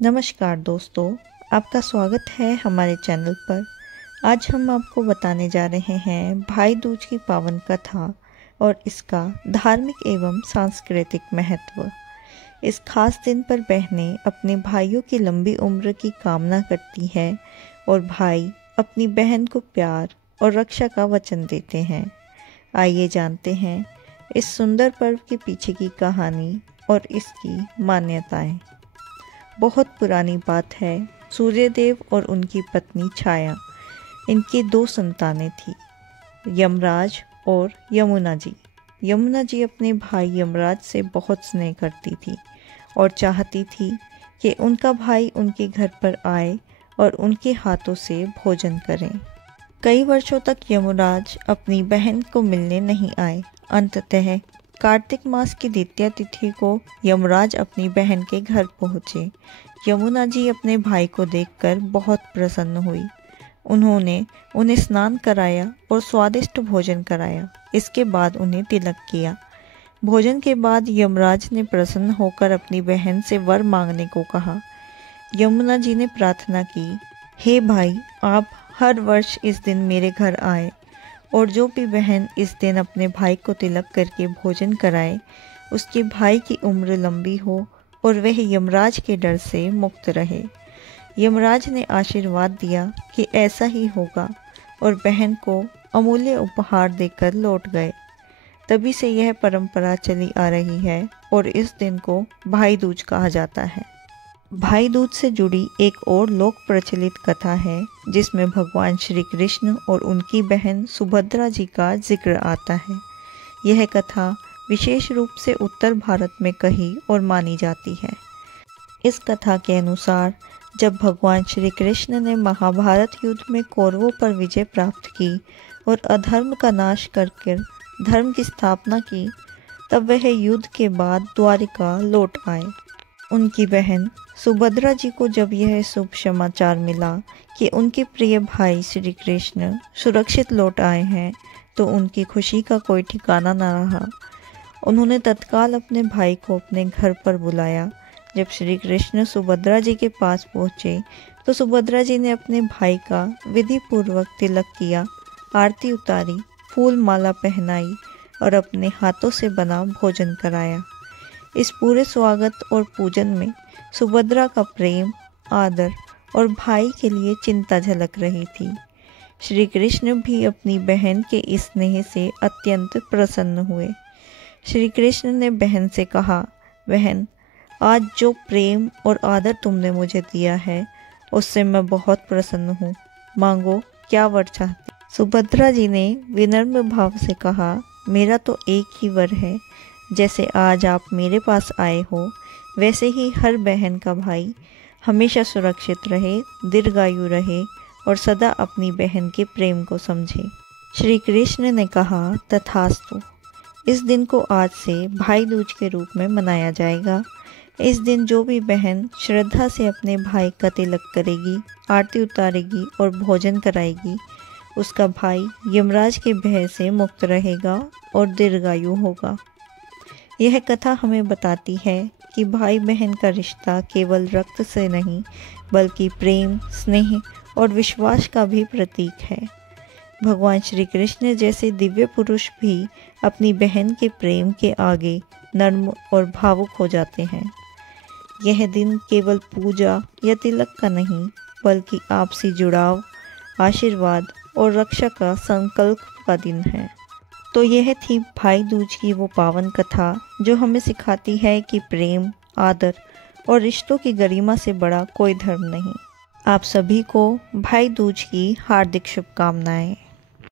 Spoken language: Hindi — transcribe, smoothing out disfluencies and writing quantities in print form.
नमस्कार दोस्तों, आपका स्वागत है हमारे चैनल पर। आज हम आपको बताने जा रहे हैं भाई दूज की पावन कथा और इसका धार्मिक एवं सांस्कृतिक महत्व। इस खास दिन पर बहनें अपने भाइयों की लंबी उम्र की कामना करती है और भाई अपनी बहन को प्यार और रक्षा का वचन देते हैं। आइए जानते हैं इस सुंदर पर्व के पीछे की कहानी और इसकी मान्यताएं। बहुत पुरानी बात है। सूर्यदेव और उनकी पत्नी छाया, इनकी 2 संतानें थी, यमराज और यमुना जी। यमुना जी अपने भाई यमराज से बहुत स्नेह करती थी और चाहती थी कि उनका भाई उनके घर पर आए और उनके हाथों से भोजन करें। कई वर्षों तक यमराज अपनी बहन को मिलने नहीं आए। अंततः कार्तिक मास की द्वितीया तिथि को यमराज अपनी बहन के घर पहुँचे। यमुना जी अपने भाई को देखकर बहुत प्रसन्न हुई। उन्होंने उन्हें स्नान कराया और स्वादिष्ट भोजन कराया। इसके बाद उन्हें तिलक किया। भोजन के बाद यमराज ने प्रसन्न होकर अपनी बहन से वर मांगने को कहा। यमुना जी ने प्रार्थना की, हे भाई, आप हर वर्ष इस दिन मेरे घर आए और जो भी बहन इस दिन अपने भाई को तिलक करके भोजन कराए, उसके भाई की उम्र लंबी हो और वह यमराज के डर से मुक्त रहे। यमराज ने आशीर्वाद दिया कि ऐसा ही होगा और बहन को अमूल्य उपहार देकर लौट गए। तभी से यह परंपरा चली आ रही है और इस दिन को भाई दूज कहा जाता है। भाई दूज से जुड़ी एक और लोक प्रचलित कथा है जिसमें भगवान श्री कृष्ण और उनकी बहन सुभद्रा जी का जिक्र आता है। यह कथा विशेष रूप से उत्तर भारत में कही और मानी जाती है। इस कथा के अनुसार जब भगवान श्री कृष्ण ने महाभारत युद्ध में कौरवों पर विजय प्राप्त की और अधर्म का नाश करके धर्म की स्थापना की, तब वह युद्ध के बाद द्वारिका लौट आए। उनकी बहन सुभद्रा जी को जब यह शुभ समाचार मिला कि उनके प्रिय भाई श्री कृष्ण सुरक्षित लौट आए हैं, तो उनकी खुशी का कोई ठिकाना न रहा। उन्होंने तत्काल अपने भाई को अपने घर पर बुलाया। जब श्री कृष्ण सुभद्रा जी के पास पहुँचे तो सुभद्रा जी ने अपने भाई का विधि पूर्वक तिलक किया, आरती उतारी, फूल माला पहनाई और अपने हाथों से बना भोजन कराया। इस पूरे स्वागत और पूजन में सुभद्रा का प्रेम, आदर और भाई के लिए चिंता झलक रही थी। श्री कृष्ण भी अपनी बहन के इस स्नेह से अत्यंत प्रसन्न हुए। श्री कृष्ण ने बहन से कहा, बहन, आज जो प्रेम और आदर तुमने मुझे दिया है उससे मैं बहुत प्रसन्न हूँ। मांगो, क्या वर चाहती? सुभद्रा जी ने विनम्र भाव से कहा, मेरा तो एक ही वर है। जैसे आज आप मेरे पास आए हो, वैसे ही हर बहन का भाई हमेशा सुरक्षित रहे, दीर्घायु रहे और सदा अपनी बहन के प्रेम को समझे। श्री कृष्ण ने कहा, तथास्तु। इस दिन को आज से भाई दूज के रूप में मनाया जाएगा। इस दिन जो भी बहन श्रद्धा से अपने भाई का तिलक करेगी, आरती उतारेगी और भोजन कराएगी, उसका भाई यमराज के भय से मुक्त रहेगा और दीर्घायु होगा। यह कथा हमें बताती है कि भाई बहन का रिश्ता केवल रक्त से नहीं, बल्कि प्रेम, स्नेह और विश्वास का भी प्रतीक है। भगवान श्री कृष्ण जैसे दिव्य पुरुष भी अपनी बहन के प्रेम के आगे नर्म और भावुक हो जाते हैं। यह दिन केवल पूजा या तिलक का नहीं, बल्कि आपसी जुड़ाव, आशीर्वाद और रक्षा का संकल्प का दिन है। तो यह थी भाई दूज की वो पावन कथा जो हमें सिखाती है कि प्रेम, आदर और रिश्तों की गरिमा से बड़ा कोई धर्म नहीं। आप सभी को भाई दूज की हार्दिक शुभकामनाएं।